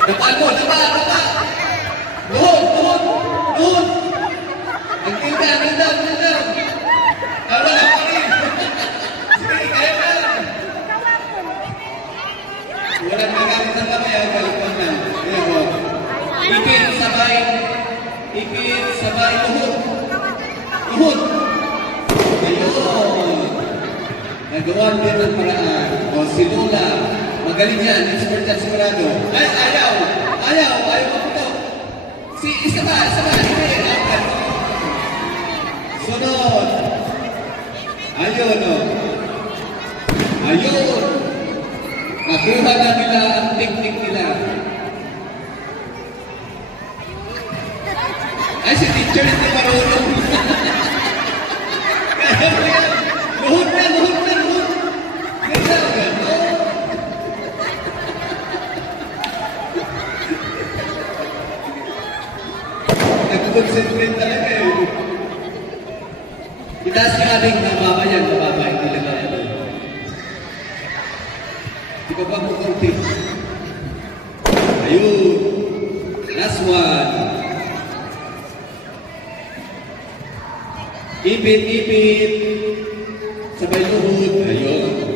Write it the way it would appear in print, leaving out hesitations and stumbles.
Dapaan mo, dapa! Luhod, luhod, luhod! Ang down. Tama na, parin! Sige, kaya ka! Walang gagamit sa kamay, ang kalipon na. Ayan mo. Ipit, sabay, luhod. Luhod! Ayun! Nagawa din ng paraan. O, si Lola. Magaling yan. Expert yan sigurado. Ay, ayaw mo ito. Isa ba? Sunod. Ayun, o. Ayun. Nakuha na nila ang teknik nila. Ay, si teacher hindi marunong. Luhod na. Nag-concentrate talaga eh. Itaas ka ating mababa yan, mababa. Hindi lang ako. Di ba mo konti? Ayun. Last one. Ipit. Sabay luhod. Ayun.